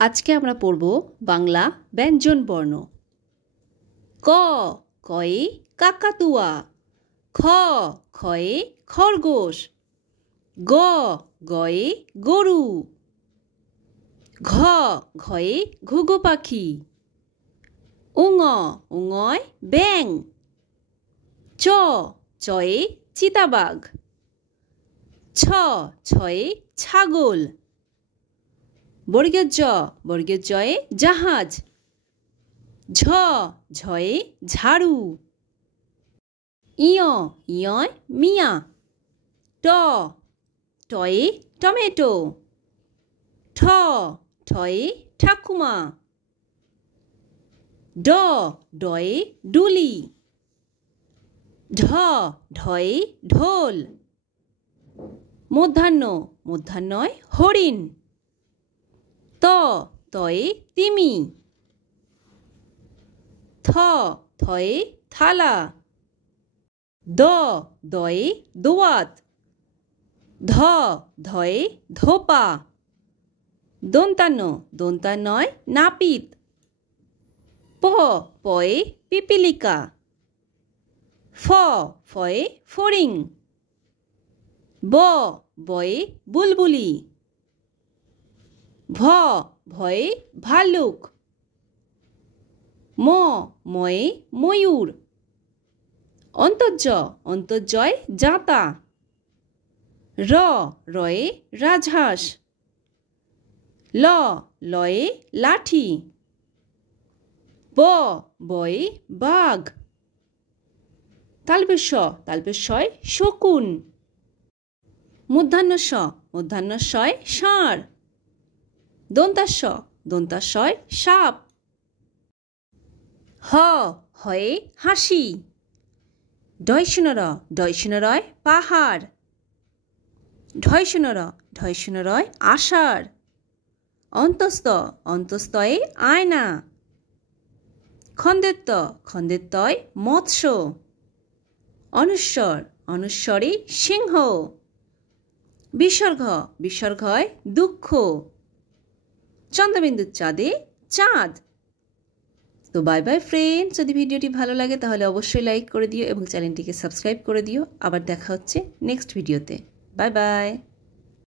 আজকে আমরা পড়ব বাংলা ব্যঞ্জন বর্ণ। ক কয়ে কাকাতুয়া, খ খয়ে খরগোশ, গ গয়ে গরু, ঘ ঘয়ে ঘুঘু পাখি, উঙ উঙয় ব্যাঙ, চ চয়ে চিতাবাঘ, ছ ছয়ে ছাগল, বর্গের জয়ে জাহাজ, ঝ ঝয়ে ঝাড়ু, ইয় ইয়য় মিয়া, ট টয়ে টমেটো, ঠ ঠয়ে ঠাকুমা, ড ডয়ে ডুলি, ঢ ঢয়ে ঢোল, মূর্ধন্যয় হরিণ, ত তয়ে তিমি, থ থয়ে থালা, দ দয়ে দোয়াত, ধ ধয়ে ধোপা, দন্তান্নয় নাপিত, প পয়ে পিপিলিকা, ফ ফয়ে ফড়িং, ব বয়ে বুলবুলি, ভ ভয়ে ভাল্লুক, ম ময়ে ময়ূর, অন্তর্জয় জাঁতা, র রয়ে রাজহাঁস, ল লয়ে লাঠি, ব বয়ে বাঘ, তালবেশয় শকুন, মূর্ধন্যশয় ষাঁড়, দন্তাশয় সাপ, হ হয়ে হাসি, ডয়শূন্যরয় পাহাড়, ঢয়শূন্যরয় আষাঢ়, অন্তস্তয়ে আয়না, খন্দেত্তয় মৎস্য, অনুস্বরে সিংহ, বিসর্গয় দুঃখ, চন্দ্রবিন্দুর চাঁদে চাঁদ। তো বাই বাই ফ্রেন্ডস, যদি ভিডিওটি ভালো লাগে তাহলে অবশ্যই লাইক করে দিও এবং চ্যানেলটিকে সাবস্ক্রাইব করে দিও। আবার দেখা হচ্ছে নেক্সট ভিডিওতে। Bye bye.